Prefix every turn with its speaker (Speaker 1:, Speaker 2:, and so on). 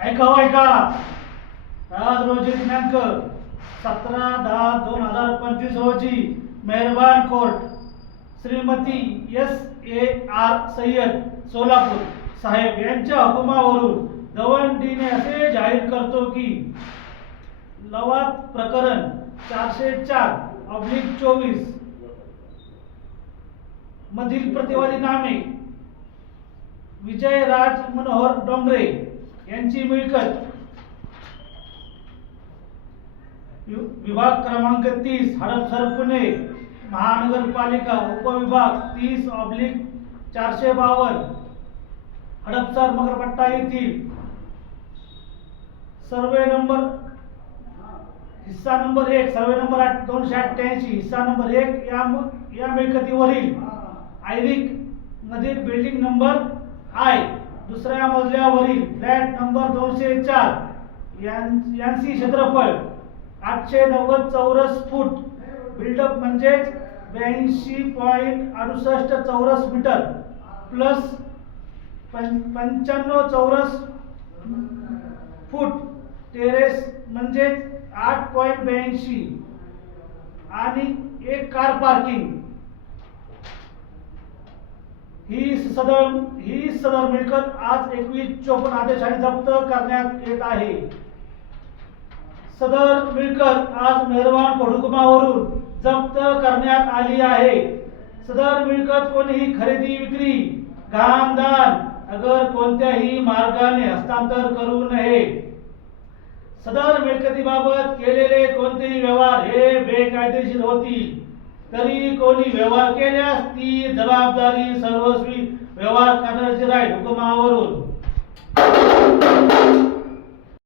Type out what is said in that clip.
Speaker 1: ऐका हो ऐका. आज रोजी दिनांक सतरा दहा दोन हजार पंचवीस रोजी मेहरबान court Shrimati S A R Sayyad Solapur साहेब यांच्या हुकुमावरून दवंडीने असे जाहीर करतो की लवाद प्रकरण चारशे चार ऑब्लिक चोवीस. मधील प्रतिवादी नामे विजय राज मनोहर डोंगरे यांची मिळकत. वि- विभाग क्रमांक तीस हडपसर पुणे महानगरपालिका उपविभाग तीस ऑब्लिक चारशे बावन्न हडपसर मगरपट्टा येथील. सर्वे नंबर हिस्सा नंबर एक सर्वे नंबर आठ दोनशे अठ्ठ्याऐंशी हिस्सा नंबर एक या या मिळकतीवरील आयरिक मधील बिल्डिंग नंबर आय दुसऱ्या मजल्यावरील फ्लॅट नंबर दोनशे चार यां- यांची क्षेत्रफळ आठशे नव्वद चौरस फूट. बिल्डअप म्हणजेच ब्याऐंशी पॉईंट अडुसष्ट चौरस मीटर प्लस पं पंच्याण्णव चौरस फूट. टेरेस म्हणजेच आठ पॉईंट ब्याऐंशी आणि एक कार पार्किंग. ही सदर ही सदर मिळकत आज एकवीस चोपन्न आदेशाने जप्त करण्यात येत आहे. सदर मिळकत आज मेहरबान हुकुमावरून जप्त करण्यात आली आहे. सदर मिळकत कोणीही खरेदी विक्री घाण अगर कोणत्याही मार्गाने हस्तांतर करू नये. सदर मिळकतीबाबत केलेले कोणतेही व्यवहार हे बेकायदेशीर होतील. तरी कोणी व्यवहार केल्यास ती जबाबदारी सर्वस्वी व्यवहार करण्याची राहील हुकुमावरून.